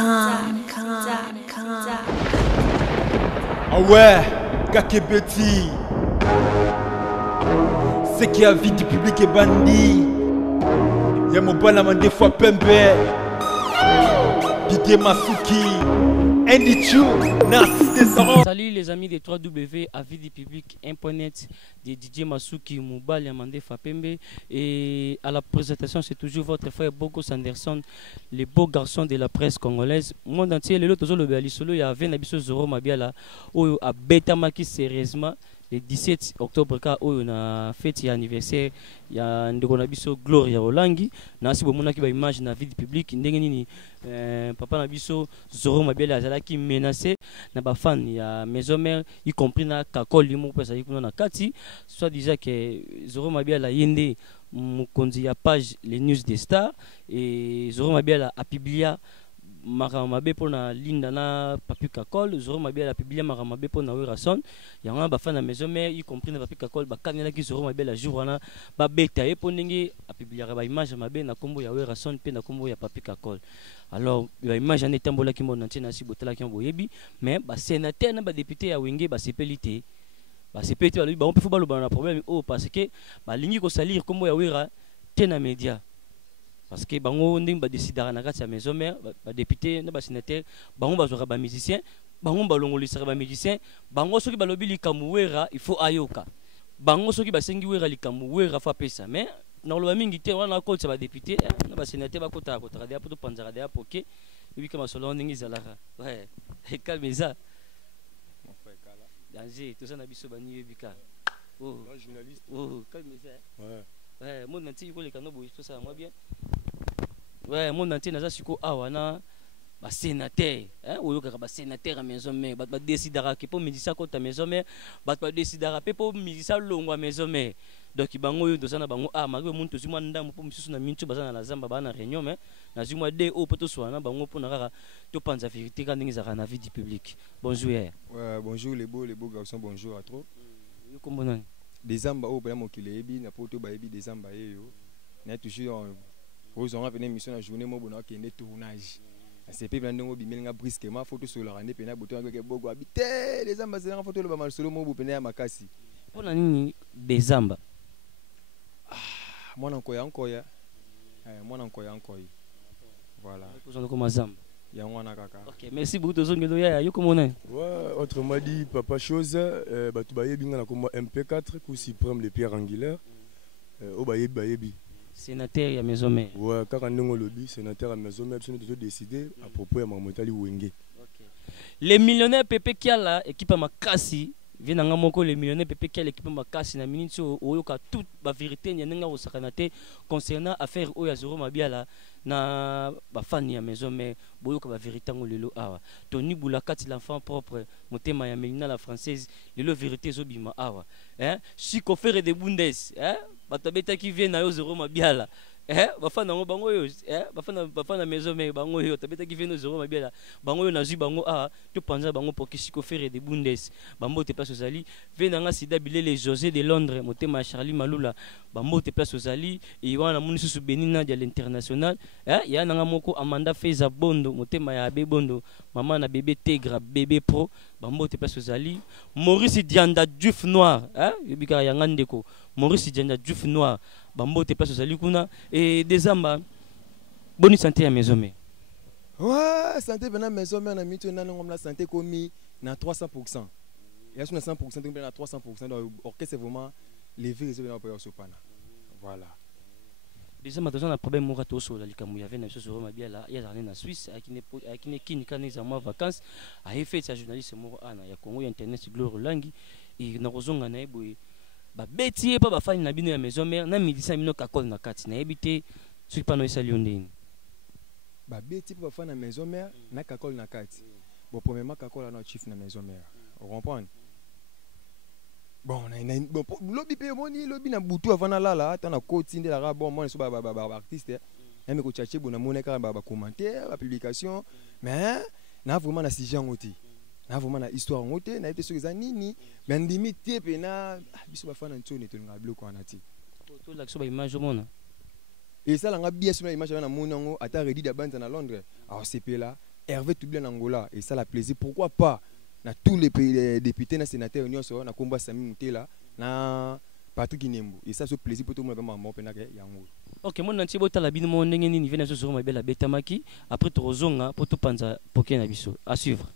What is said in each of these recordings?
Ah ouais, Kakebeti. C'est qui a vie du public et bandit. Y'a mon balama des fois pembe. Didier Masuki. Andy Chou, Narcisse Descendant. Salut les amis des 3W, avis du public, .net de Didier Masuki, Moubal Yamande Fapembe. Et à la présentation, c'est toujours votre frère Bogo Sanderson, le beau garçon de la presse congolaise. Monde entier, le Tozo le solo, il y a 20 abisso Zoro Mabiala, où a Betamaki sérieusement. Le 17 octobre, quand on a fêté l'anniversaire, il y a un Gloria Olangi. Nasi bomona ki ba image na vie public ndenge nini papa na biso Zoro Mabiala azalaki menacé na ba fan ya maison mère y compris na Kakol limo pesa yikuno na kati soit déjà que Zoro Mabiala yende mukonzi ya page les news des stars et Zoro Mabiala a publié Maramabe pour na linda na papi Kakol. Zoro Mabiala a publié Maramabe pour na Werason. Il y a un bafan à maison mère y compris na papi Kakol ba kanela ki Zoro Mabiala jour wana ba beta e pour ndenge a publié ba image mabe na kombo ya Werason pe na kombo ya papi Kakol. Alors ba image en etambola ki mon entier na si botala ki boyebi mais ba sénateur na ba député ya wenge ba sepelité ba sepelité ba on peut faut ba le problème oh parce que ba lingi ko salir kombo ya Wera tena média. Parce que bango nding ba décidera na kati ya maison mère ba député na ba sénateur bango bazora ba musicien bango balongolisa ba musicien bango soki balobi likamu Wera il faut ayoka bango soki basengi Wera likamu Wera fa pesa mais na lo mingi te wana ko ba député na ba sénateur ba kota kota dia poto panzara dia poke ebi kama solo ndingi zalara ouais calme ça mon frère kala danger tout ça na biso bani ebika oh journaliste oh calme ça ouais ouais mon nanti ko le kano boy tout ça moi bien ouais mon nanti naza siko awana ba sénateur hein oyoka ba sénateur à maison mère ba décidera que pour médicament contre maison mère ba décidera pe pour médicament longo à maison mère donc bango yo dosana bango ah mago muntu zimwa ndamu po misusu na mintu bazana na zamba bana réunion mais na zimwa de o poto swana bango po na kaka to panza vérité quand ngi zaka na vie du public bonjour ouais bonjour les beaux garçons bonjour à trop yo kombona des zamba o ba mokile ebi na poto ba ebi des zamba yo na toujours aux on a venu mission la journée mo bona kende tournage c'est pe blando bimelinga brusquement photo sur la rande pena boto ngeke bogo habité les zamba c'est photo le ba mal solo mo bo pena ya makasi pona nini des zamba mwana nkoya nkoya mwana nkoya nkoya voilà kozonga comme zamba ya mwana kaka OK merci beaucoup tozongelo ya yo komona ouais autrement dit papa chose batu bayebi nga na kombo MP4 coup suprême les pierres angulaires o bayebi sénateur ya maison mère ouais kaka ndongo lobby sénateur ya maison mère biso to décider à propos ya mamotali wenge OK les millionnaires Pepe Kiala équipe makasi vient nga moko les millionnaires Pepe Kiala équipe makasi na minute oyoka toute ba vérité nyenga osakana te concernant affaire oya Zoro Mabiala na ba fan ya maison mère boyoka ba vérité ngolelo awa Tony Boulakati l'enfant propre motema ya Melina la française lelo vérité zobima awa hein Chico Ferre de Bundes hein batabeta qui vient na yo Zoro Mabiala bafana ngo bango yo bafana maison mère bango yo tabeta qui vient no Zoro Mabiala bango yo nazu bango to panza bango pour Chico Ferre de Bundes bambo te place aux ali venanga sida bilele José de Londres motema Charlie Malula bambo te place aux ali et wana munisu su benina de l'international ya nanga moko Amanda Feza Bondo motema ya Abe Bondo maman na bébé Tegra bébé pro bambo te place aux ali Maurice Dianda Diouf Noir yebika ya ngandeko Maurice Dianda Diouf Noir bambo te place aux ali kuna et décembre bonne santé à maison mère ouais santé bena maison mère na mito na ngom la santé komi na 300% et à 100% donc na 300% donc orchestre c'est vraiment lever les événements pour sopana voilà déjà maintenant un problème mora to so la likamu ya vena so Zoro Mabiala ya zane na Suisse akine kini kana za mois vacances a fait sa journaliste moro ana ya Congo ya internet Gloire Langi et na kozonga na eboye ba beti pa ba fani na bino ya maison mère na midisa mino Kakol na kati na ebité soki pano esali ndeni ba beti pa ba fani na maison mère na Kakol na kati bon premièrement Kakol na chief na maison mère on comprend bon lobby pe moni lobby na butu avant na lala ata na koti ndela ka bon moi so ba artiste même ko tchatche bona mona ka ba commentaire ba publication mais na vraiment na sujet ngoti na vraiment na histoire ngoti na été sur les nini mais ndimi te pe na biso ba fana ntoni to nga bloco anati to la so ba image mona et ça la nga bien sur image na mona ngo ata ready da banda na Londres alors c'est pe là Hervé Toubli en Angola et ça la plaisir pourquoi pas na tous les députés na sénateurs union so na komba Sami Mutela na Patrick Inembo et ça ce plaisir pour tout le monde vraiment mo penaka yango. OK, mon nanti botala bino mo ndenge nini vena so ma bela betamaki après to rozonga pour tout panza poké na biso à suivre.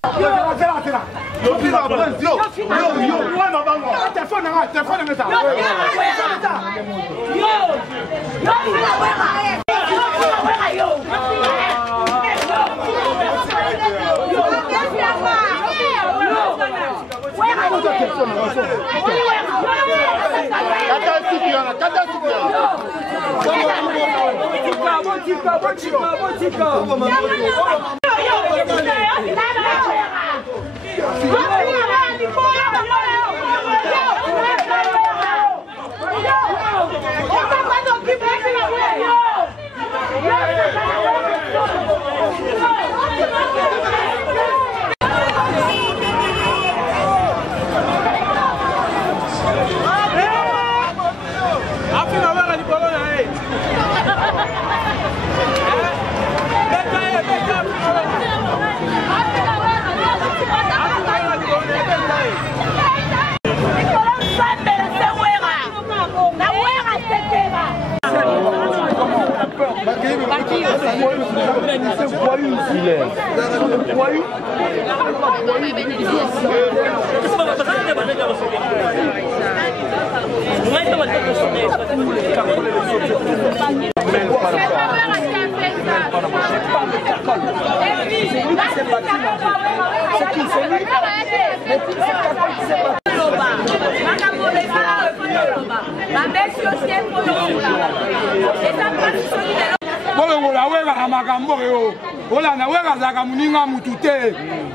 Ola na wera zaka muninga mutute.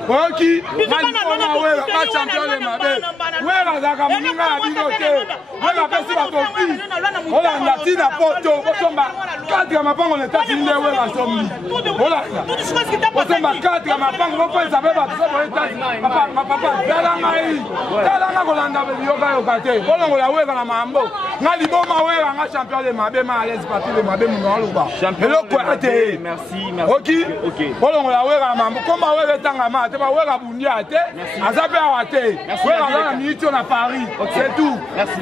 Oki mali kona wera ka champion le mabe. Wera zaka muninga na binote. Wera pesi ba topi. Ola na tina poto bosomba 4 mapango le tatinde wera sombi. Ola. Bosomba 4 mapango boko sabe ba tsobo eta. Papa dala ngai. Dala nga kolanda be yoga yokate. Ola ngola wera na mambo. Ngali boma wera nga champion le mabe ma les parti le mabe munga loba. Eloko ate. Merci. Oki. OK. Bolongo la wera mambo koma wera tanga ma te ba wera bundia te azape awate wera na minute na Paris c'est tout. Merci.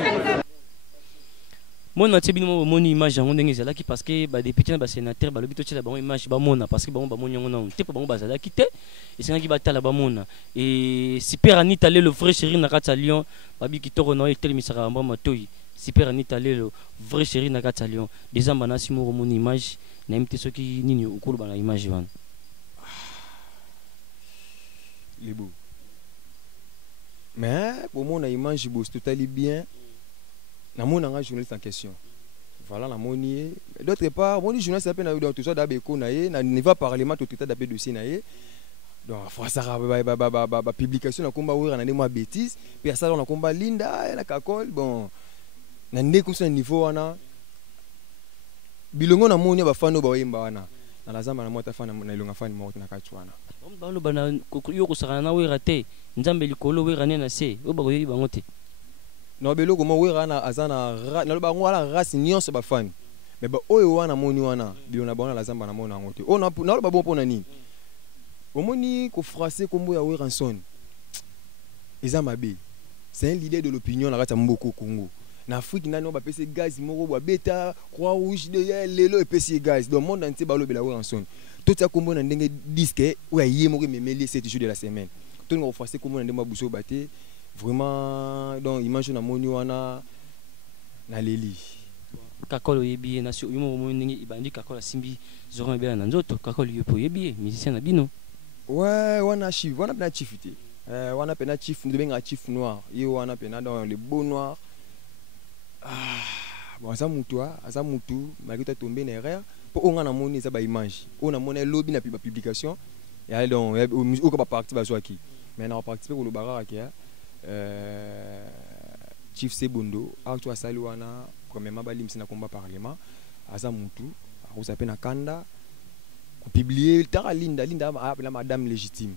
Mon nanti bino moni image yango ndenge ezalaki parce que ba député na ba sénateur ba lobi to tshela bango image ba mona parce que bango ba moni yango na te bango bazalaki te esengaki batala ba mona et Super Anita le vrai chéri na kata Lyon babi kitoko na etelemisaka mbamba toyi Super Anita le vrai chéri na kata Lyon des ambana simo moni image na imite soki nini ukulu bana image wana les beaux mais pour moi on a image beau totalement bien na mon anga journaliste en question voilà la monier d'autre part mon journaliste appelle dans tout ça d'abeko na ye na niveau parlement tout état d'appel dossier na ye donc fois ça ba publication na komba wera na moi bêtise puis ça on a komba linda na kakol bon na ndeko ça niveau wana bilongo na moni ba fano ba yemba wana na lazama na mota fana na ilonga fani mo na kachwana balo bana yo kusakana na wera te nzambe likolo wera ne na se o bako yi bango te no beloko mo wera na azana na lo bango wala race nyonso ba fani mais ba oyo wana moni wana bilona ba wana lazama na mona ngote o na lo ba bon pona nini o moni ko français kombo ya wera son ezamabe c'est un leader de l'opinion na kata mboko Congo na Afrique nano ba pese gaz moko ba beta croix rouge de lelo et pese gaz donc monde entier ba lobela wera son tout ça kombo na ndenge disque ou ya yé moko memeli 7 jours de la semaine tout ngo français kombo na ndenge ba buso baté vraiment donc image na moni wana na leli kakolo yebi na si yumo mo ndenge ibandi kakola simbi zoro bela na nzoto kakolo yepo yebi musicien na bino ouais wana chief wana pena chief té wana pena chief ndobenga chief noir yo wana pena dans le beau noir bon asa mutu malgré toi tomber na erreur pour on a moni ça ba image on a moni lobby na publication et donc au ka ba parti ba soaki mais na participer au baraka ki chief Sebondo a tu asali wana premièrement ba limsi na combat parlement asa mutu a usape na kanda ko publier tara linda la madame légitime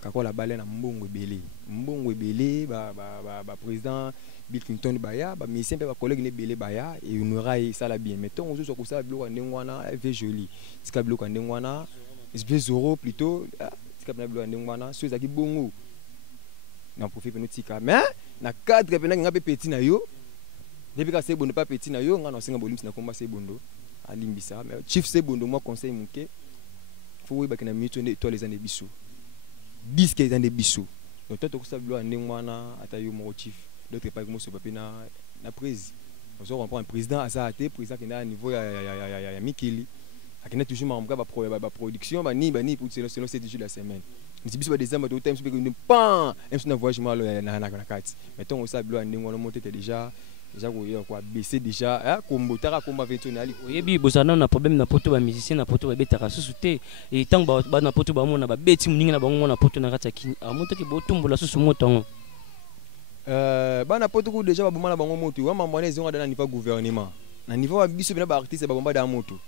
kakola bale na mbongo ebele ba président Bill Clinton baya ba mais simple ba collègue ne belé baya et on aura ça la bien mais tant on se ko ça biloko ndengwana fait joli tika biloko ndengwana SB Zoro plutôt tika pena bilo ndenge wana so ezaki bongo na profit pena tika mais na cadre pena nga pe petit na yo depuis ka Sebondo pas petit na yo nga na senga bolimsi na komba Sebondo alimbisa mais chief Sebondo moi conseil muke faut ba kana mito ne étoiles les biso disque les années biso donc toi to ko bilo ndenge wana ata yo mo chief d'autres pas comme so papi na prise on prend un président à ça président qui est à niveau ya Mikili akina toujours mamka ba production ba ni pour selon 7 jours de la semaine ni biso ba décembre tout temps so be pan un voyage malo na kati mais ton ça bilo ndenge on monter déjà quoi baisser déjà comme botara comme vetonali oyebi bozana na problème na poto ba musicien na poto ba betaka susu te et tant ba na poto ba mona ba beti muninga na bango na poto na kati kini amonto ki botumbola susu motongo bana poto ko déjà ba bomana bango moto wa mambo na zonga na niveau gouvernement na niveau ba biso bina ba artiste ba bomba da moto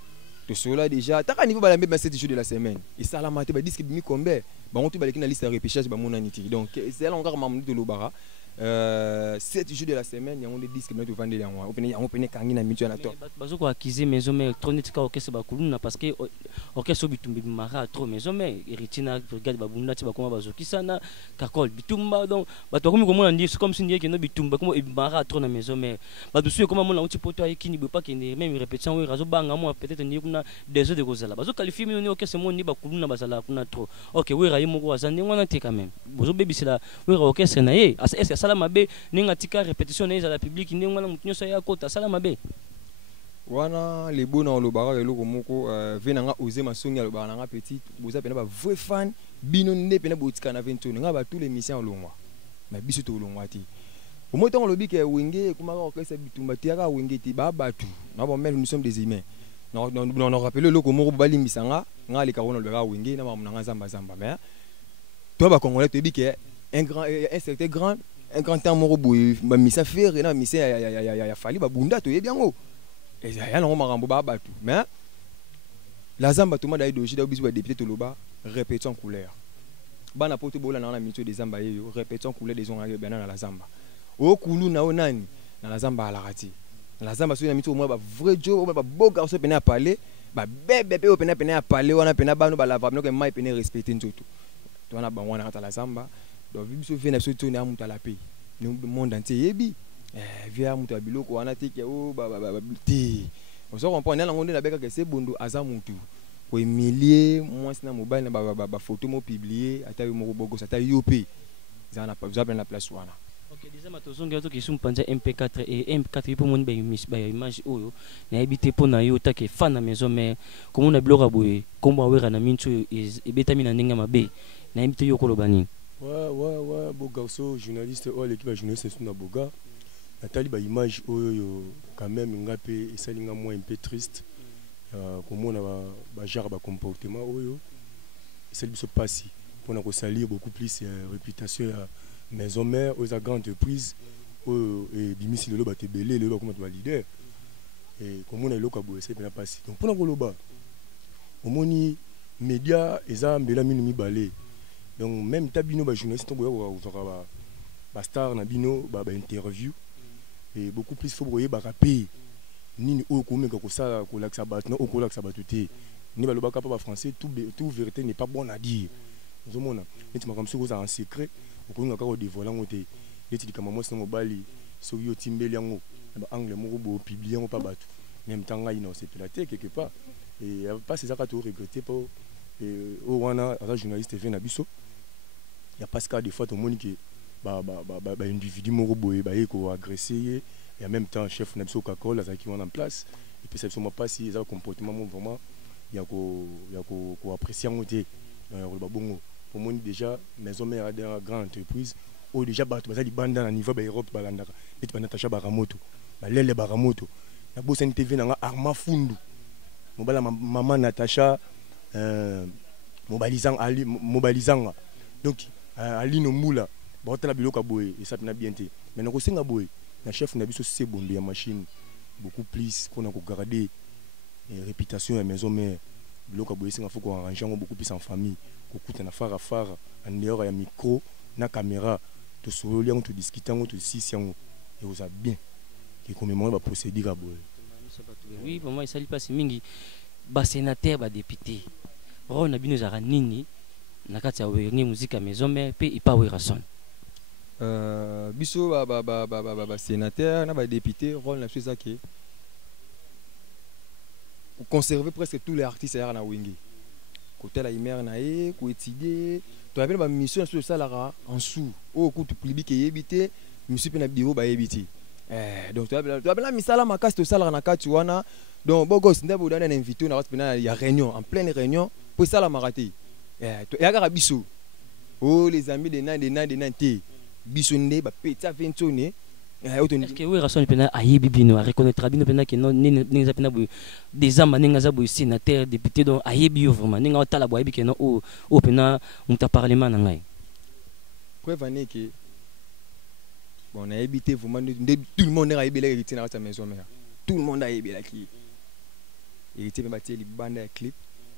to cela déjà taka niveau ba la même 7 jours de la semaine et ça la maté ba disque bimi combien bango to ba na liste de repêchage ba mona niti donc c'est là encore mamou de lobara 7 jours de la semaine yango des disques bina to vendre yango on peut kangi na mitu na to bazoko acquiser maison mais électronique ka okese ba kuluna parce que okese bitumbi mara trop maison mais iritina regarde ba bunda ti ba koma bazoki sana kakol bitumba donc ba to komi komona ndi comme si ndiye ke no bitumba comme mara trop na maison mais ba dosu comme mona uti poto ayiki ni pas que même répétition oui razo banga moi peut-être ni kuna des autres kozala bazo qualifier mini okese mo ni ba kuluna bazala kuna trop OK oui rayi moko azandi ngwana te quand même bozo bebisela oui okese na ye est-ce sala mabe ninga tika répétition na la public ndenge ngwana mutunyo sa ya kota sala mabe wana les bons dans le bar et le moko venanga oser masongi le bar nga petit boza pena ba vrai fan bino ne pena botika na 20 nga ba tous les missions longwa na biso to longwa ti au moins tant lobi ke wenge kuma ka okesa bitumba ti aka wenge ti ba batu na bon mais nous sommes des humains non rappeler le moko bali misanga nga le karona le ba wenge na mamu nga zamba zamba mais toi ba congolais te dit que un certain grand un grand temps moko boy ba misa faire na misa ya fali ba bunda to yebiango et ya non marambo ba batu mais la zamba to ma dai doji da biso ba député to loba répétons couleur bana poto bola na mito des zamba yo répétons couleur des onga bana na la zamba o kulu na onani na la zamba ala rati na la zamba so na mito mo ba vrai jo ba beau garçon pena à parler ba bébé pe pena à parler wana pena bano ba la va no ke mai pena respecter nzoto to na ba wana kata la zamba donc biso vena so to na muta la paix le monde entier yebi via muta biloko wana te ke o ba ti on se comprend na ngonde na beka ke Sebondo aza mutu ko humilier moi na mobile na ba photo mo publier ata yo mo bogo ata yo pe za na na place wana. OK déjà matozonga to ki sumpanza MP4 et MP4 pour mon ba image oyo na ebité pona yo ta ke fan na maison mais comme na biloko boye kombo awera na mincho ebetami na ndenge mabe na ebité yo kolobani. Ouais, beau garçon, journaliste, l'équipe de journaliste c'est une boga. Nathalie, bah image, quand même, ngapé, et ça, l'inga moi un peu triste. Comme on a bah genre bah comportement, ça lui se passe. Pour nous salir beaucoup plus réputation maison mère aux grandes entreprises, et bimisi le loba te belé, le loba comme tu vas leader. Et comme on a le loba c'est bien passé. Donc pour nous loba, au moni média, et ça, mbela minumi balé. Donc même tabino ba journaliste ba star na bino ba interview et beaucoup plus faut broyer ba rapper ni o ko meka ko ça ko laksa bat no ko laksa batuté ni ba loba ba français tout vérité n'est pas bon à dire nous mona neti makam so ko en secret ko nga ka dévoiler ngote neti dikama mo sino bali so yo timbeli yango ba anglais mo bo publier ngo pa batu même temps nga ino c'est platé quelque part et pas c'est ça ka to regretter pas et o wana la journaliste vient na biso. Il y a pas ce cas des fois tout le monde qui individu moko boye ba ko agresser et en même temps chef na biso Coca-Cola ça qui en place et puis ça sûrement pas si ça comportement vraiment il y a ko apprécier ngoté ba bongo pour moi déjà maison mère a des grandes entreprises ou déjà ba to bazali banda na niveau ba Europe balandaka et ba Natasha Baramoto ba lele Baramoto na bo sen TV na Arma Fundu mobala maman Natasha mobilisanga donc Ali no mula botala biloka boye et ça na bien té mais na ko senga boye na chef na biso Sebondo ya machine beaucoup plus pour na ko garder réputation ya maison mère biloka boye senga faut ko arranger beaucoup plus en famille ko kuta na fara en dehors ya micro na caméra to solo liango to discuter ngo to sisi yango et vous a bien qui commémorer ba procédure à boye oui pour moi ça lui passe mingi ba sénateur ba député rôle na bino ezalaka nini na kati ya wenge musique ya maison mère mpe ipawera son biso sénateur na député rôle na biso ezaki conserver presque tous les artistes ya na wenge côté la imère na ye ko étudier to appelle ba mission sur ça là en sous au coup public yebité musique na bureau ba yebité donc tu appelle la misala makasi to sala na kati wana donc bogos ndabo dana na invité na pena ya réunion en pleine réunion pour ça la maraté to ya ka biso oh les amis de nan té biso ndé ba peta ventone est-ce que oui rason pena ayebi bino a reconnaître bino pena que non ninga pena des amba ninga za boy sénateur député donc ayebi yo vraiment ninga tala boy bi que non o pena muta parlement na ngai preuve ane que bon on a habité vraiment tout le monde a habité hérité dans sa maison mère tout le monde a habité là qui hérité même bâti les bandes de clip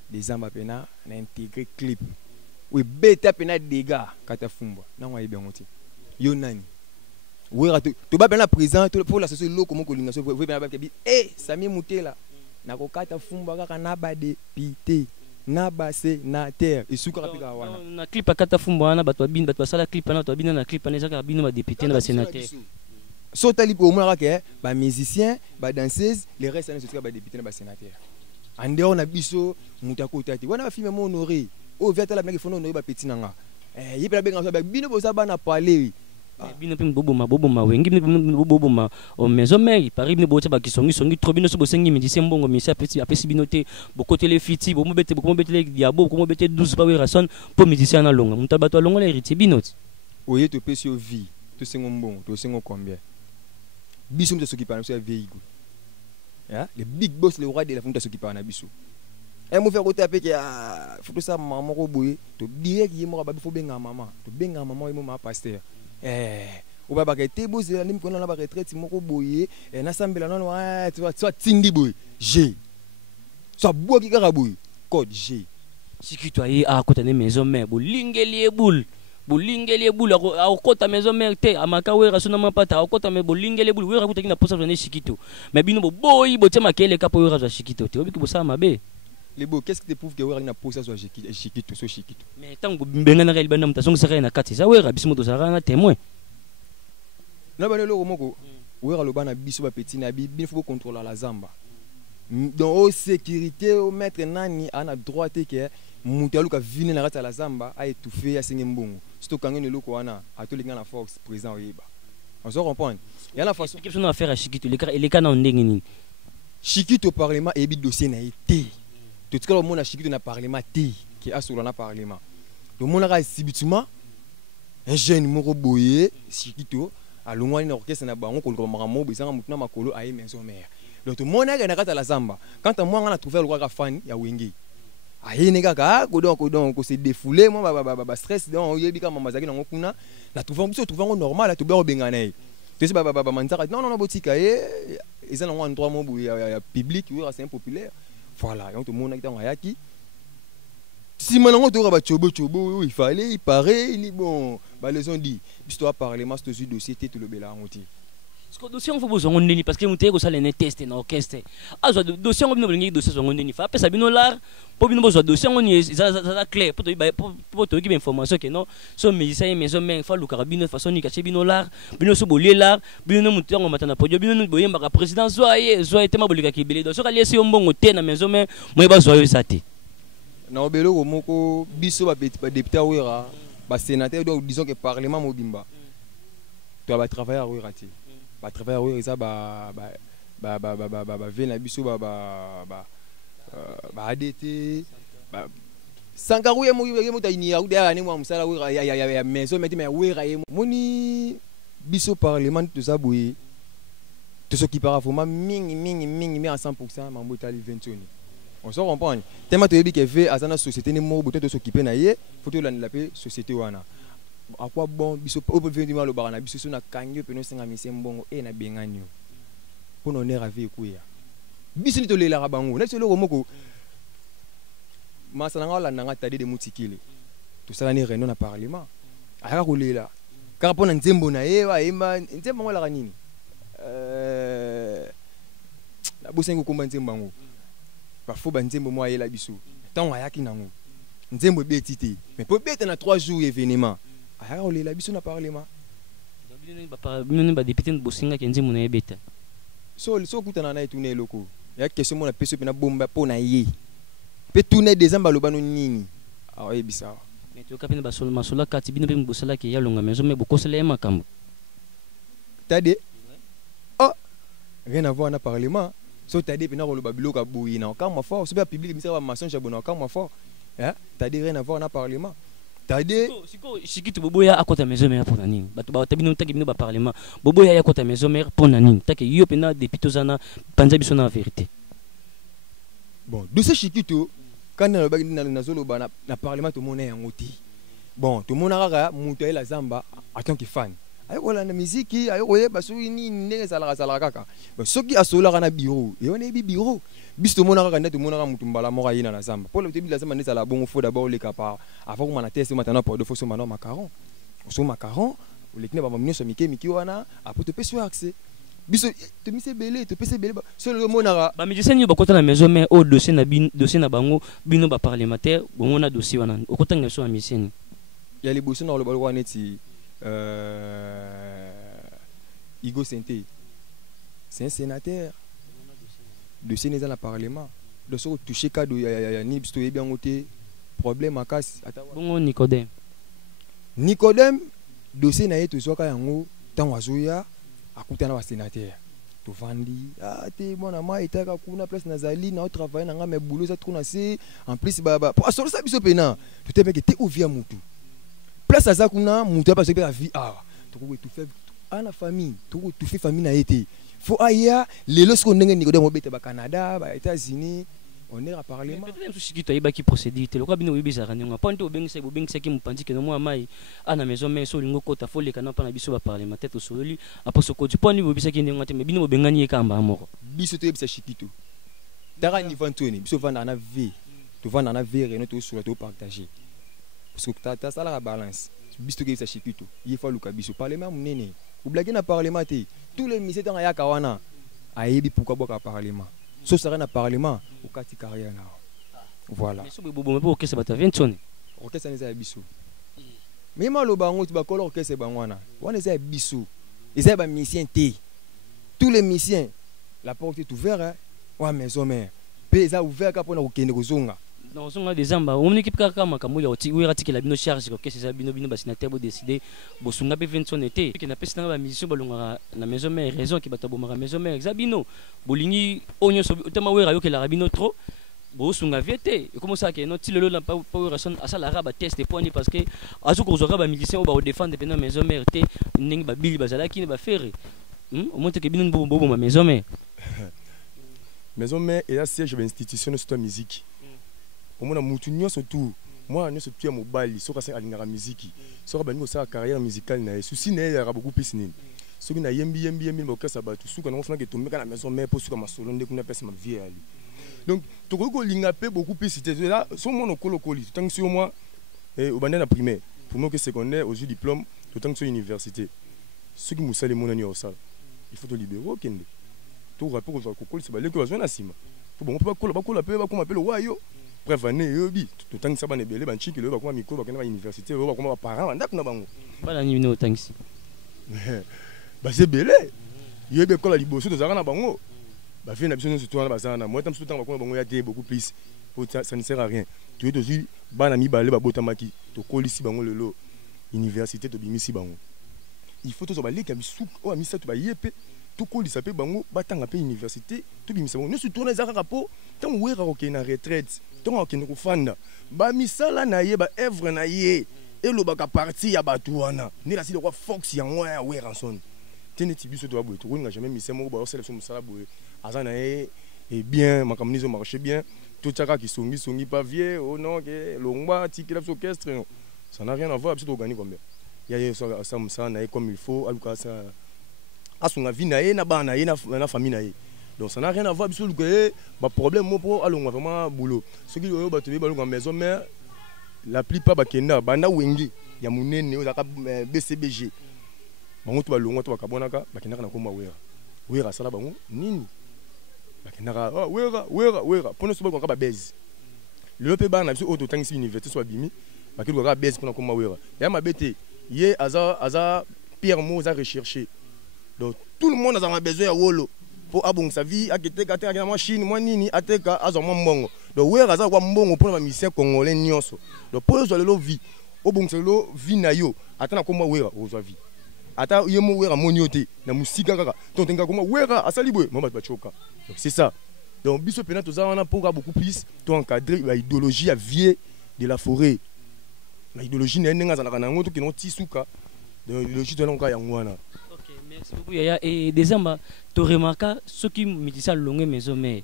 des amba pena na intégré clip oui beta pena dégâts katafumba na on a habité ngoti yo nani oui, tu vas bien la présent pour la société locale comme colinga so vous bien la eh Sami Mutela na kokata fumba kaka na ba député na ba sénateur et suka rapika wana na clip akata fumba na bato bin bato sala clip na to bin na clip na zaka bin ba député na ba sénateur so tali au moins ka ba musicien ba danseuse les restes na suka ba député na ba sénateur ande on a biso mutako tati wana ba film mo honoré o viata la bien fona honoré ba petit nanga yipe la benga so ba bino boza bana parler bino pe boboma wengi boboma o maison mère Paris ne bota ba kisongi trop bino so bosengi médecin mbongo misa apesi bino te bokotele fiti bomo bete diabo bomo bete 12 pa wera son po médecin na longa mutabato longa la héritier bino oye to pesi o vie to sengo mbongo to sengo combien biso mta soki pana so ya veigo ya le big boss le roi de la funda soki pana biso mo faire côté avec faut ça maman ko boye to direct yemo ba fo benga maman to benga maman yemo ma pasteur ou ba ba te boze la nimko na ba retraite moko boye na sambela non tu vois tindi boye G so boki kaka boye code G sikito ayi a kota ne maison mère bolingeli eboul a kota maison mère te amaka wera sona mapata a kota me bolingeli eboul wera kutaki na posa na sikito mais bino boyi botema kele kapo wera za sikito te obiki bosama mabe les beaux qu'est-ce qui te prouve que wera na posa so sikito so sikito mais tango benga na real bana mutasonga saka na kati za wera bisimo to saka na témoin na bana lo moko wera lo bana biso ba petit na bi faut contrôler la zamba donc au sécurité au maître nani ana droite que mutalu ka vine na kati la zamba a étouffé a sengi mbongo surtout quand ngene loko wana atolinga na force présent oyeba on se comprendre il y a la façon qu'est-ce qu'on a faire à Chikito les cas na ndenge nini Chikito parlement et bi dossier na été tout ce que le monde a Chikito na parlement té qui a sur na parlement le monde a sibitima un jeune moko boye Chikito alongwani na orchestre na bango ko makambo bisanga mutuna makolo a maison mère donc tout le monde a na kati la zamba quand moi on a trouvé le roi fan ya wenge aye nega ka ko donc se défouler moi ba stress donc yebi ka mama zaki na ngokuna na trouver normal to be benga na tu sais ba manzaka non botika ils ont un droit mo ya public oui c'est impopulaire voilà donc tout le monde a kitango yaki si maintenant to ba chobo il fallait il paraît il bon ba les ont dit histoire parlement ce dossier tout le bela ngoti parce que dossier on faut besoin ndeni parce que on teko sala ne test na orchestre azo dossier on bino bolingi dossier zo ndeni fa pesa bino lar po bino besoin dossier on ni ça clair pour to ki information que non so musicien maison mère fa luka bino façon ni caché bino lar bino so bolie lar bino mutu ngo matana podio bino boyemba ka président zo tema bolika ki bele donc so kali esi mbongo te na maison mère mo ba zo yo sate na obelo ko moko biso ba député wera ba sénateur donc disons que parlement mobimba to ba travailler wera ti ba travailler wera ça ba vena biso ba ADT ba sangaru yemo ta ini ya uda ni mo musala wera ya maison mais wera yemo moni biso parlement to ça boye to so qui para vraiment mingi à 100% mambo tali 21 on se comprend tellement tu que fait à la société ni mo boto to s'occuper na ye faut to la paix société wana à quoi bon biso au venir mal au barana biso so na kanyo pe no senga mise mbongo e na benganyo pour non era vie kuya biso ni to lela ka bango na selo moko masana ngala nanga tade de mutikile to sala ni réunion na parlement aka ko lela ka pona nzembo na ye wa imba nzembo ngala kanini na bosengo komba nzembo ngo ba fo ba nzembo mo ayela biso tant ayaki nango nzembo betité mais pour bête na 3 jours événement aya olela biso na parlement bino ba député bosinga kenzi mona ebeta so kutana na etune eloko ya question mona peso pe na bomba po na ye pe tourner des amba lobano nini ayebisa mais to kapina basolo masola kati bino pe mbosala ke ya longa maison mais bokosala ya makambo tade oh rien à voir na parlement so tade pe na ko loba biloko boyi na ka ma fort so bien public misa ba mensonge abona ka ma fort hein tade rien à voir na parlement tade siko shikitu boboya akota maison mère pour nani bato ba tabino taki bino ba parlement boboya ya kota maison mère pour nani taki yo pe na député zana panza biso na vérité bon dossier shikitu quand na ba na zolo ba na parlement tout monde yango ti bon tout monde kaka muto la zamba attend ki fan ayo la musique ayo oyeba so ni ndenge sala kaka soki asola na bureau et on est bureau bis tout monde kaka ndete monde kaka mutu mbala moko yina na zamba pour le début la zamba ndesa la bon faut d'abord les capa avant qu'on teste maintenant pour de faut so maintenant macaron so macaron le kine ba mamnyo so miki wana après te peso accès biso te mise belé te pese belé so le monara ba médecin ni ba kota na maison mais au dossier na bango bino ba parlementaire bon on a dossier wana o kota ngso na mission ya les bosso na le balwa neti Igo Senté c'est un sénateur dossier dans le parlement de se toucher cas de ni bisto bien côté problème à casse bon Nicodème dossier na yeto soka yango tant wazoya akutana wa sénateur to vandi te mona ma etaka kuna place nazali na travailler na nga me boulot ça trop na c'est en plus baba pour asolo ça biso pena tout est mec te ovia mutu place à ça kuna mutu parce que la vie tout fait à la famille tout fait famille na été faut aya lelo ce qu'on ndenge Nicodème obeta ba Canada ba États-Unis on est à parlement peut-être ce qui toyeba qui procédure te lokwa bino yebisa ranenga ponto obengisa ki mupandi ke no mwa mai ana maison mais so lingo kota folle kana pa na biso ba parlementaire to sololi apo so ko poni bobisa ki ndenge ngate me bino bobengani ye kamba moko biso to yebisa shikito tara ni vantoni biso vanda na vie to vanda na vie reno to sur to partager parce que ta sala la balance biso to yebisa shikito il faut luka biso parlement munene ou blaguer na parlement te tous les ministres dans ya kawana ayebi pourquoi boka parlement so ça na parlement au kati carrière na voilà mais so bobo me okese bata 20 tonnes okese na za biso mais malo bango ti ba kolo okese bangwana wana za biso ils ba mission te tous les missions la porte est ouverte wa maison mère pe za ouvert ka pona kokende kozonga non zonga des amba on équipe kaka makambo ya oti wera tikela bino charge ko kese za bino ba sénateur bo décider bo sunga pe 20 tonnes été que na pesi na ba mission balonga na maison mère raison ki bata bomaka maison mère zabino bolingi onyo so tama wera yo ke la rabino trop bo sunga viete et comment ça que no tilelo na pa wera son asala raba test point parce que azu ko zoka ba miliciens o ba défendre pe na maison mère te ningi ba bili bazala ki ba faire au moins que bino bo ma maison mère et là siège de institution sur la musique. Au moins mutu nyonso tout moi nyonso tu ya mobali soka sa alingaka musique soka bani sa carrière musicale na souci na ya beaucoup plus nini soki na yembi bokasa batu suka na ofuna ke tomeka na maison mère pour suka masolo nde kuna pesa ma vie ali donc to ko linga pe beaucoup plus c'était là so mon kolokoli tant que sur moi au bande na primaire pour moi que secondaire aux diplôme tant que sur université ce qui musale mon ani au sala il faut te libérer okende to rapport ko kokoli se ba leko bazona sima faut bon pas kola pe ba ko m'appelle wayo bref année yobi tout tant que ça ba ne belé ban chiki le ba ko miko ba kana université ba ko ba parents ndak na bango bala ni no thanks bah c'est belé yobi ko la liboso to zaka na bango bah fait na biso surtout na bazana moi tam surtout ba ko bango ya té beaucoup plus pour ça ne sert à rien tu es aussi bana mi balé ba botamaki to kolisi bango lelo université to bimisi bango il faut to ba leka bisuk o amisa to ba yepe tout ko lisape bango batanga pe université tout bimisa bango ne surtout na zaka po tant wera ko na retraite tant ko ne fanda ba misala na ye ba œuvre na ye et lo ba ka parti ya batuana ni la si de quoi fox ya ngwa ya wera son tene tibiso to ba to ko nga jamais misemo ba sélection musala boye azana e bien makamnizo marché bien tout chaka qui songi pas vieux oh non que longba tikila orchestre ça n'a rien à voir absolument organique comme il y a ça musala na comme il faut aluka ça asunga vina ye na bana ye na famille na ye donc ça n'a rien à voir biso luka ba problème mo pour alonga vraiment boulot ce qui yo bato be balonga maison mère la plupart ba kenda banda wengi ya munene o zaka BCBG bango to balonga to bakabonaka bakenda na komba wera sala bango nini bakenda wera pona so ba ba base le pe ba na biso auto tangisi université soit bimi ba ki doka base pour na koma wera ya mabete ye aza Pierre Moza recherché donc tout le monde a besoin ya wolo pour abong sa vie akiteka te akina machine moi nini ateka azo mo mbongo donc wera za kwa mbongo pour na musicien congolais nyonso donc pour zo le vie obong se lo vie na yo atana koma wera ozo vie ata yemo wera moniote na musika kaka donc tenga koma wera asali boy mama bachoka donc c'est ça. Donc, biso pena tous on a pour beaucoup plus to encadrer la idéologie à vie de la forêt. La idéologie n'est pas dans la ngoto qui non tisuka. Donc l'idéologie de l'onka yangwana. OK, merci beaucoup Yaya et deuxièmement, tu remarques ce qui me dit ça longue maison mais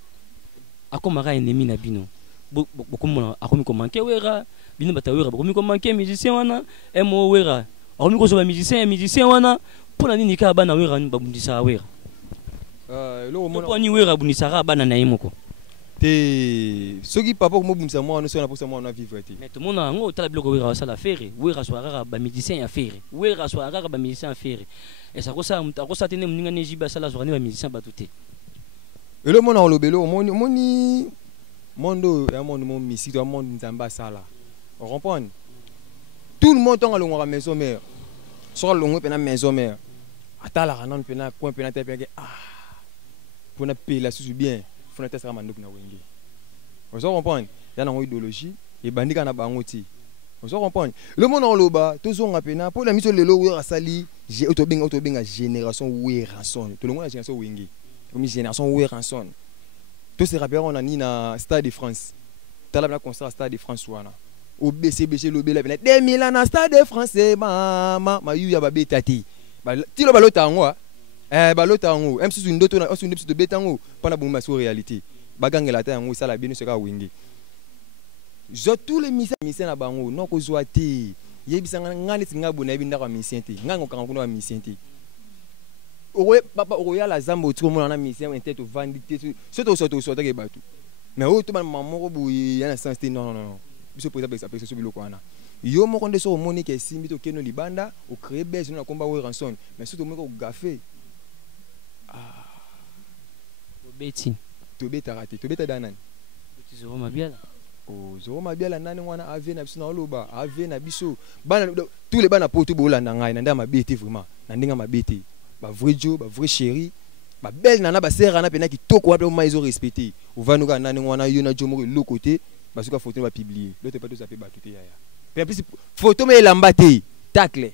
akomara ennemi na bino. Beaucoup mon akomi ko manquer wera, bino bata wera, beaucoup ko manquer musicien wana, emo wera. Akomi ko so musicien wana pour la nini ka bana wera ni babundisa wera. Ni wera bunisara bana na yimoko te soki papa ko mobumisa moi no so na posa moi na vivre te mais tout monde ngo tala biloko wera sala faire wera soara ba musicien ya faire wera soara ba musicien faire et ça ko sa mutako sa tene muninga ne jiba sala soara ni ba musicien batuté elo mona olobelo moni mondo ya mondo mon misi to mondo nzamba sala on comprend tout le monde dans la maison mère sur le longue pena maison mère atala ranan pena coin pena te pena pour na payer la sous bien faut na tester mandok na wenge vous comprenez il y a une idéologie et bandika na bangoti vous comprenez le monde en loba tous on apena pour la mission lelo wera sali j'ai autobenga génération weranson tout le monde la génération wenge comme génération weranson tous ces rappeurs on a ni na Stade de France tala na concert Stade de France wana au BCBC lobela bena 2000 ans na Stade de France mama mayu ya babetati ba tilo balota ngwa balota ngo même si une doto na une de betango pas na bomba sur réalité bagangela ta ngo sala bino seka wingi zo tous les missions na bango non ko zoati yebisanga ngani tinga bona ebinda kwa mission te ngango kanga kuna mission te owe papa oya la zambo tu mo na mission intete vandité soto ke batu mais o to ba mamoko bu yana sens te non biso pour ça so biloko wana yo mo konde so moni ke simbi to keno libanda o créer base na komba we ranson mais surtout mo ko gafé Beti to beta raté to beta danan zoro mabiala zoro mabiala nani wana ave na biso na oloba ave na biso bana tous les bana poto bolanda ngai na ndama beti vraiment na ndinga mabeti ba vrai jo ba vrai chéri ba belle nana ba sera na pena ki toko wape ma iso respecté uvanuka nani wana yo na jomo le côté ba suka photo ba publier l'autre pas tout ça peut batuté yaya puis plus photo me lambate tacle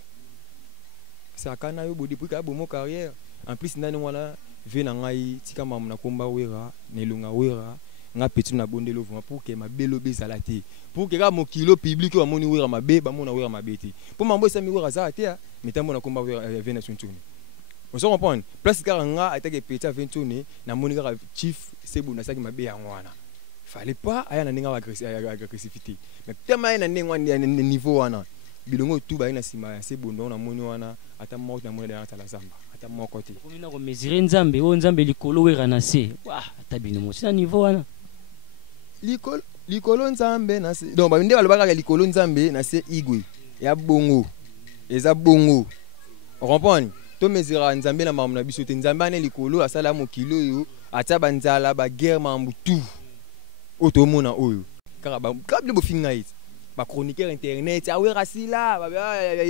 ça kana yo bodi pour ka bomo carrière en plus nani wana vena ngai tika mamu na komba wera nelunga wera nga petit na bondelo vraiment pour que ma belo bezalate pour que ga mo kilo public wa moni wera mabe ba mona wera mabeti pour mambo sa mi wera za te metambo na komba wera vena suntuni on se comprend place ka nga atake petit aventune na moni ga chief sebu na saki mabe ya ngwana fallait pas aya na ninga wa agressivité mais tellement aya na ninga niveau wana bilongo tout ba ina sima sebu ndo na moni wana ata mort na moni da la zamba ata moko te komi na ko mesurer nzambe o nzambe likolo wera na se wa ata bino mo sina niveau wana likolo nzambe na se donc ba nde balobaka likolo nzambe na se igwe ya bongo eza bongo on comprend to mesurer nzambe na mamu na biso te nzambe ane likolo asala mokilo yo ata banzala ba guerre mambutu otomona oyo kaka ba kable bo finga it ba chroniqueur internet a wera sila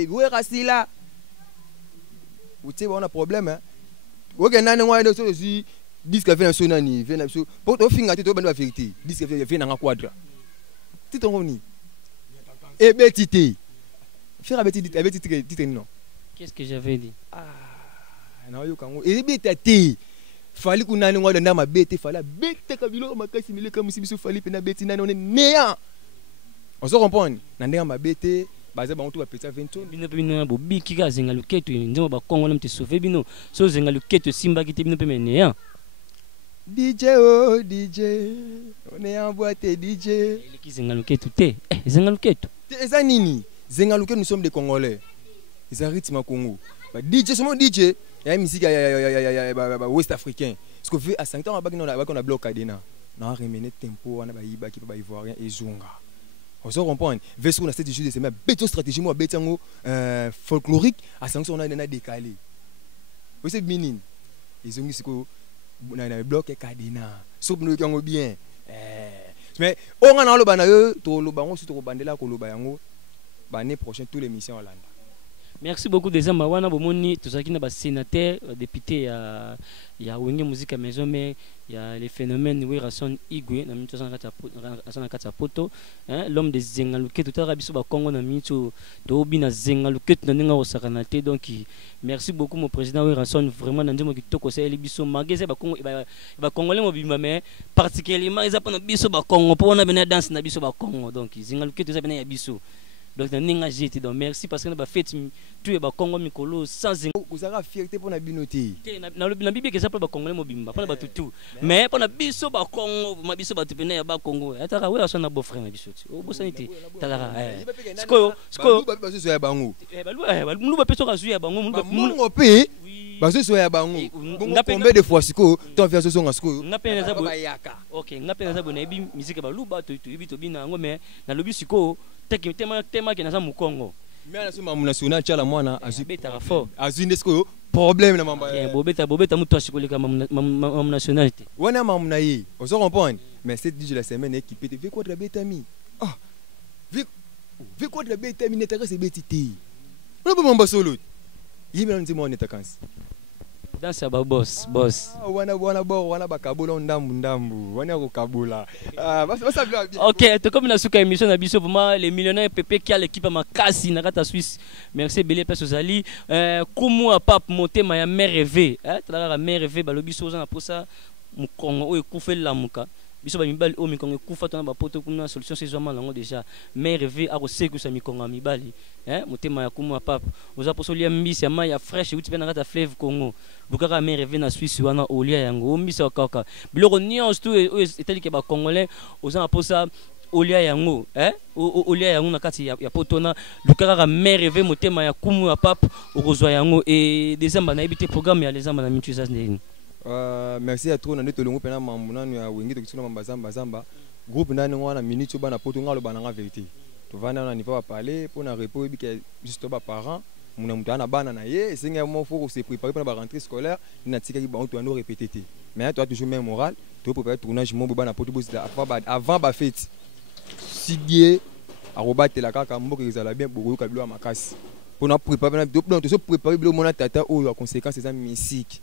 wera sila on a problème hein OK nani ngwa so si disque vient so nani vient so pour to finga to bande la vérité disque vient na quadra titre ngoni et betité faire avec titre non qu'est-ce que j'avais dit na yo kango et betati fali kunani ngwa ndama bete fala bete kabilo makasi mileka musibiso fali pena beti nani on est néant on se comprend na ndama bete baza bango to ba petit 20 bino bo biki ka zenga luketo nzemo ba kongo namte sauver bino so zenga luketo simba kite bino pe mene DJ oh DJ on est en boîte DJ il qui zenga luketo te zenga luketo eza nini zenga luketo nous sommes des Congolais ils a rythme Congo ba DJ somo DJ ya musique ya West africain ce que fait à 5 ans ba qu'on a bloqué dena na remener tempo wana ba yiba ki ba ivoirien ezunga. On se comprend. Vers on a cette juste c'est béton stratégie moi bétango folklorique à sanction on a décalé. Vous savez minine. Ils ont dit que na bloc cadena. So nous kango bien. mais on a oloba na yo to oloba ngo si to bandela ko loba yango l'année prochaine tous les missions Hollande. Merci beaucoup des hommes. Wana bomoni tozaki na ba sénateur député ya wenge musique à maison mais il y a les phénomènes oui rason igwe na minto sana kata poto hein l'homme des zengaluke tout à biso ba Congo na minto to bina zengaluke na ninga osakanate donc merci beaucoup mon président oui rason vraiment na ndimo kitoko sa eli biso magese ba Congo ba congolais mo bima mais particulièrement ils apona biso ba Congo pour na bena danse na biso ba Congo donc zengaluke tout ça bena ya biso. Donc donc merci parce que na ba fête tout e ba Congo mikolo sans kozaka fierté pour na binoté na bibi ke ça pour ba Congolais mobimba pour ba tutu mais pour na biso ba Congo ma biso ba tupena ya ba Congo ataka we aso na beau frère na biso o bosanité talaka sko baso so ya bango balu ba peso ka su ya bango mungo pe baso so ya bango bongo combien de fois siko ton faire so ngasko ngapena za bo OK ngapena za bo na bi musique ba lu ba to ibi to bina ngo mais na lobi siko tema qui na Mukongo mais na soma national tchala mwana azibeta fort azinesko problème na mamba bobeta muto asikoleka mam nationalité wana mam na yi on se comprendre mais cette dit la semaine équipé de quoi de betami ah vi quoi de betami netaka se betiti on peut mamba solo yi me nzimo netakans dans sa boss wana bakabula ndambu wana ko kabula OK to comme na suka émission na biso vraiment les millionnaires PP qui a l'équipe makasi na kata Suisse merci belé peso zali kumu a pap motema ya mère rêvé tala mère rêvé balobi soza na posa mukongo o ekufela muka biso ba mibali o mikongo ekufa tona ba poto kuna solution c'est vraiment lango déjà mère rêvé a koseku sa mikongo mibali motema ya kumu a pap oza poso lia mbisi ya mai ya fresh uti pe na kata fleuve Congo bukaka mère rêvé na Suisse wana olia yango mbisi kaka biloko nyonso tout etali ke ba congolais oza na posa olia yango olia yango na kati ya potona bukaka mère rêvé motema ya kumu a pap okozwa yango et décembre na ebité programme ya les amba na mintu za ndeni. Merci à toi. Nous avons fait un groupe na minute bana poto ngalo bana vérité. Tu vas na niveau parler pour na répondre que juste ba parents mon amuta na bana na ye singa mo faut se préparer pour la rentrée scolaire na tika ki ba on doit répéter. Mais toi toujours même moral, tu préparer tournage mo bana poto avant ba fête. Sigier arobate la kaka mboka ezala bien boko kabilo makasi. Pour na préparer donc tu se préparer bilo mona tata ou la conséquence c'est musique.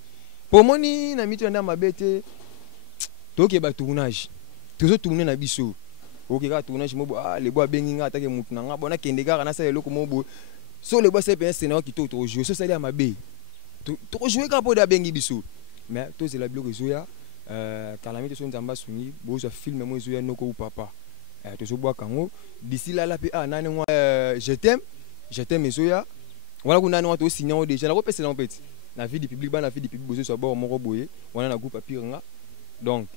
Pour moi ni na mitu na mabete toke ba tournage toujours tourner na biso OK ka tournage mo les bois benginga atake mutu na nga bona kende ka na sa eloko mo bo so les bois c'est un scénario qui to jouer so ça ya mabe to jouer ka po da bengi biso mais to c'est la bloc zoya calamité so nzamba sungi bo so film mo zoya noko ou papa to so bois kango d'ici là pe nani moi je t'aime zoya voilà kuna nani to signer déjà la repese en petit la vie du public ba la vie du public bozo so ba moko boye wana na groupe apiranga donc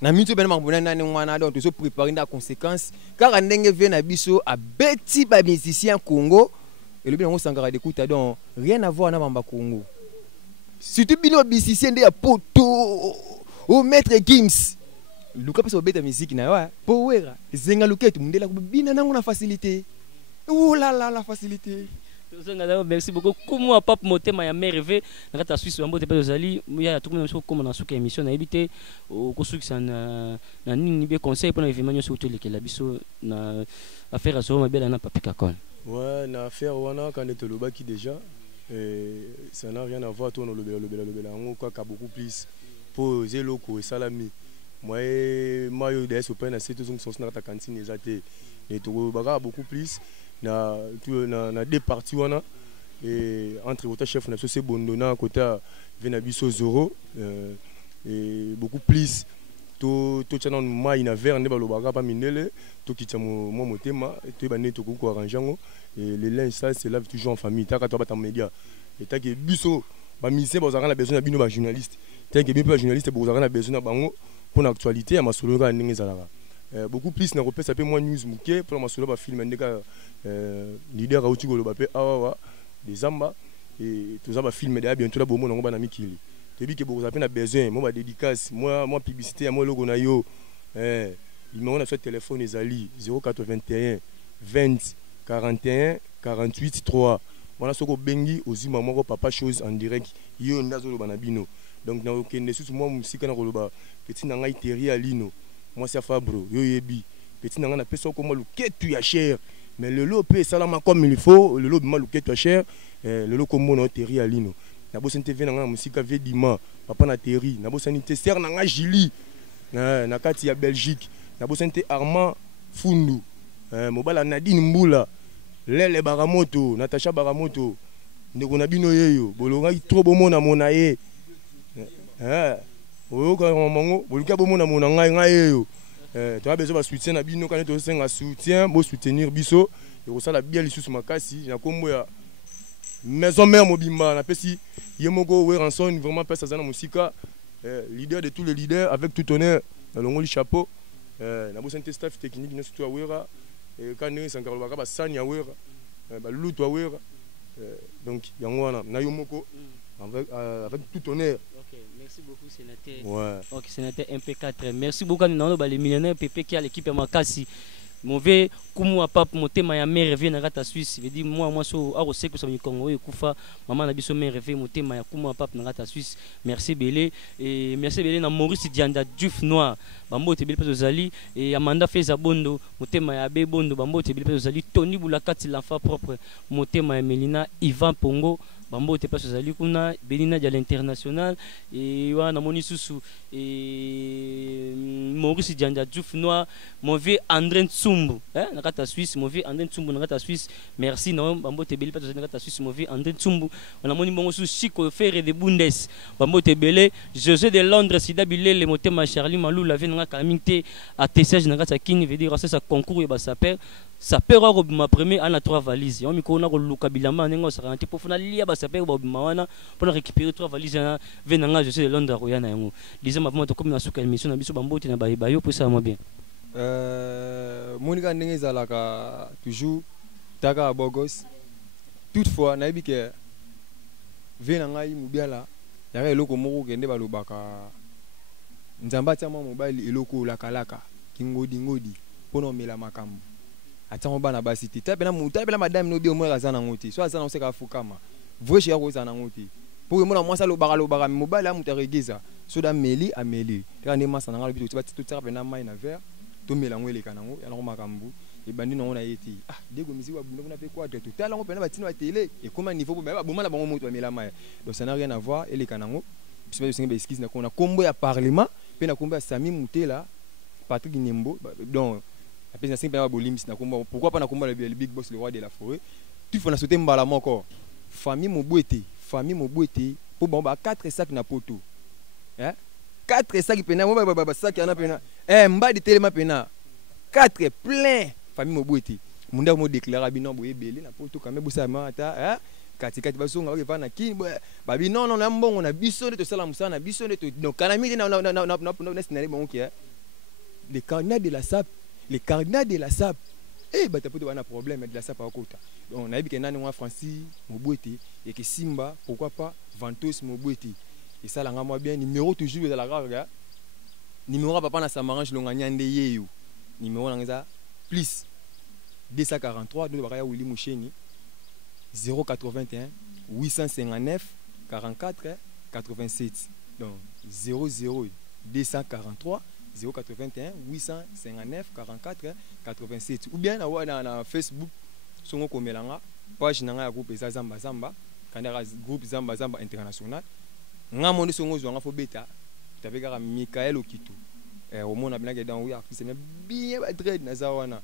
na mintu ben mambona nani wana donc to so préparer na conséquence car ndenge vient na biso a beti ba musicien Congo et le bien on sangara d'écoute donc rien à voir na mamba Congo surtout bino musicien de ya poto au maître Gims luka peso beta musique na wa powera zenga luketu mundela kubina nango na facilité oh là là la facilité. Merci beaucoup. Comment papa motema ya merveille na kata Suisse wambo te bezali ya tout monde comme na suka émission na habité au kosuki na nini be conseil pour na événement surtout les la biso na affaire so ma belle na papika kon. Ouais, na affaire wana quand est le baki déjà ça n'a rien à voir tout le on quoi beaucoup plus poser loko et salami. Moi mayo des open à cette zone sont na ta cantine exacté et tout baga beaucoup plus na deux parties wana et entre votre chef na c'est bondona côté venabiso zoro et beaucoup plus to tchana mai na verre ne balobaka pa minele to kitcha mo motema to ba neto ko arrangeango et les linge ça c'est là toujours en famille ta ka to ba ta média et ta ke biso ba mise ba zaka na besoin na bino ba journaliste ta ke bino ba journaliste ba zaka na besoin na bango pour l'actualité ya masolo ka ndenge zalaka beaucoup plus na repère ça peut moins news muke pour ma solo ba film ndeka leader a uti goloba pe awa des amba et tout ça ba film derrière bientôt là bomo ngo bana mikili te bi ke beaucoup ça pe na besoin moi ba dédicace moi publicité moi logo na yo numéro na sur téléphone ezali 081 20 41 48 3 voilà soko bengi ozima moko papa chose en direct yo ndazo lo bana bino donc na okende sous moi musika na koloba petit na ngai terri alino moi c'est Fabro yo yebi petit nanga na peso ko luketu ya cher mais le lot peut salama comme il faut le lot ma luketu ya cher le lot comme mon terri alino na bo sente vena na musika vedima papa na terri na bo sente ser na Jili na kati ya Belgique na bo sente Armand Fundu mobala Nadine Mbula Lele Baramoto Natasha Baramoto ndeko na bino yeyo bolonga trop bomona mona ye oyo ka mongo boluka bomona mona ngai yeyo tu as besoin de soutien na bino quand tu senga soutien bo soutenir biso et ko sala bien lisusu makasi na kombo ya maison mère mobimba na pesi yemoko we ranson vraiment pesa zana musika leader de tous les leaders avec tout honneur na longoli chapeau na bo santé staff technique na surtout awera et quand nous sankaro baka ba sani awera ba lutu awera donc yango wana na yomoko avec tout honneur. OK, merci beaucoup sénateur. Ouais. OK, sénateur MP4. Merci beaucoup nous les millionnaires PP qui a l'équipe Makasi. Mauvais kumu a pap motema ya mère revient na rata Suisse veut dire moi so aro seko so Congo e kufa maman na biso mère revient motema ya kumu a pap na rata Suisse. Merci Belé et merci Belé na Maurice Dianda Duf Noir bambo te bele peso zali et Amanda Feza Bondo motema ya be Bondo bambo te bele peso zali Tony Boulakati l'enfant propre motema ya Melina Ivan Pongo bambo te peso zali kuna Benina de l'international et wana moni susu et Maurice Dianda Duf Noir mauvais André Tsumbu na kata Suisse mauvais André Tsumbu na kata Suisse merci non bambo te bele peso na kata Suisse mauvais André Tsumbu on a moni bongo su Chico Ferre de Bundes bambo te bele José de Londres Sida Bilele motema Charlie Malou la vie na kamite à tessage na kata kini veut dire ça concours et ba ça perd ma premier à la 3 valises on miko na ko luka bilama nengo sa kanti pour fona lia ba ça perd ba mawana pour récupérer 3 valises na venanga je sais de Londres royana yango disons ma vraiment comme na suka émission na biso bambote na ba yo pour ça moi bien monika ndenge zalaka toujours taka bogos toutefois na yebi ke venanga yi mubiala yaka eloko moko kende balobaka nzamba tia mobile eloko lakalaka ngodi pono mela makambo atango bana basiti tapela madame no bi omo razana ngoti so azana oseka fukama voche ya kozana ngoti pour mona mwasa lobaka mobile amuta regeza so da meli ameli tane masa na ngalo bi to tsaka pena mai na ver to mela ngwele kanango ya ngo makambu e bandi no na yeti dego misi wa bunda kuna pe kwa to tala ngo pena batina ba télé et comment niveau ba bomana bango moto mela mai donc ça n'a rien à voir et les kanango bisema singa ba excuse na kona kombo ya parlement pe na kombo ya Sami Mutela Patrick Nembo donc pourquoi pas na combat le big boss le roi de la forêt tu faut na sauter mbala moko famille Mobwete pour bon ba 4 sacs na poto 4 sacs pena ba sac na pena mba de telema pena 4 plein famille Mobwete munda mo déclarer bino boye belé na poto quand même bosa mata kati basonga ba na kini ba bi non na mbongo na biso de to sala musana na biso de to donc kanami na bon qui les carnets de la SAP les cardinals de la SAP batapoto wana problème de la SAP à kota donc on a vu que nani wa Francis Mobwete et que Simba pourquoi pas Ventos Mobwete et ça là moi bien numéro toujours dans la garde numéro papa na Samarange Longanyande yeyo numéro là plus 243 de bakaya Willy Moucheni 081 859 44 87 donc 00 243 081 859 44 87 ou bien na Facebook songo komelanga page nanga ya groupe Zamba kandara groupe Zamba international ngamoni songo zwanga fo beta tabeka Michael Okitu au mona blanque dans oui artiste bien dread na zawana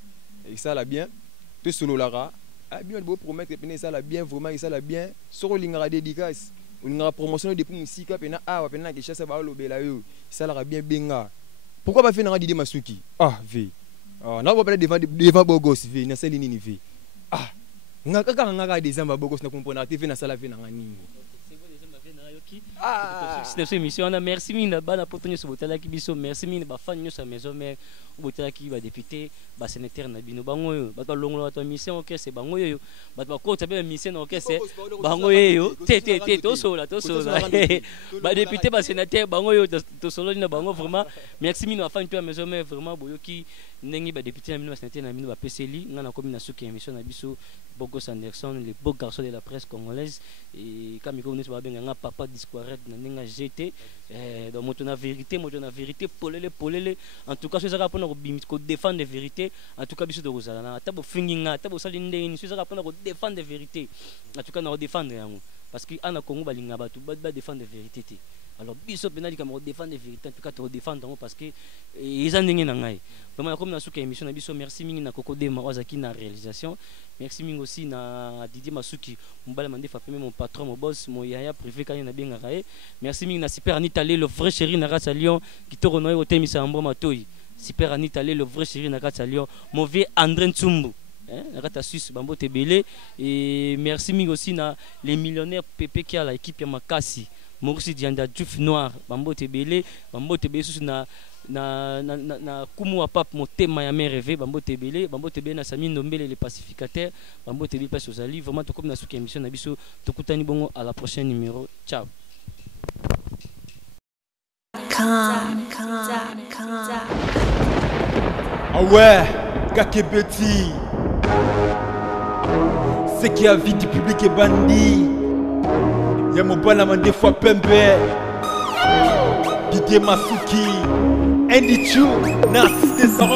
et ça la bien te solo lara bien beau promettre pene ça la bien vraiment ça la bien soro lingara dédicace lingara promotion depuis musika pena pena ke chassa ba lobela yo ça la bien benga. Pourquoi pas faire Didi Masuki? V. Na pas devant Bogos V, na sali nini V. Ngaka des amba Bogos na comprendre TV na sala V na nini. C'est une émission. Merci mine bana potonyo so botala ki biso. Merci mine ba fan nyo sa maison mère botala ki ba député ba sénateur na bino bango yo. Ba longola to mission OK c'est bango yo. Ba ko tabe mission OK c'est bango yo. Té to sola. Ba député ba sénateur bango yo to solo na bango vraiment. Merci mine ba fan to maison mère vraiment boyoki ndenge ba député na mino santé na mino ba PCLI ngana komi na suki émission na biso Bogo Sanderson les beaux garçons de la presse congolaise et comme ko nesi ba benga nga papa disquarette na ninga GT donc moto na vérité polele en tout cas ce sera pour ko défendre la vérité en tout cas biso de rozala na tabo finginga tabo sali ndeni ce sera pour défendre la vérité en tout cas na défendre yango parce que ana Congo balinga batu ba défendre la vérité. Alors biso penali comme défendre la vérité en tout cas te défendre parce que ils en ndenge na ngai vraiment comme na suka émission na biso merci mingi na Kokode Mawazaki na réalisation merci mingi aussi na Didier Masuki mbala mande fa mon patron mon boss mon yaya privé kanya na benga raé merci mingi na Super Anita le vrai chéri na Raça Lyon qui te renoye au temisa mboma toyi Super Anita le vrai chéri na Raça Lyon mon vieux André Ntsumbu Nakata Suisse Bambo Tebele et merci mingi aussi na les millionnaires Pepe qui a l'équipe ya Makasi Maurice Dianda Diouf Noir Bambo Tebele sous na kumu wa pape motema ya merveille Bambo Tebele na Sami Ndombele les pacificateurs Bambo Tebele passe aux alliés vraiment to comme na suki émission na biso tokutani bongo à la prochaine numéro ciao. Ah ouais, Kakebeti. C'est qui a vie du public est bandit. Y'a mon balama des fois pembe. Didier Masuki. Andy Chou. Narcisse des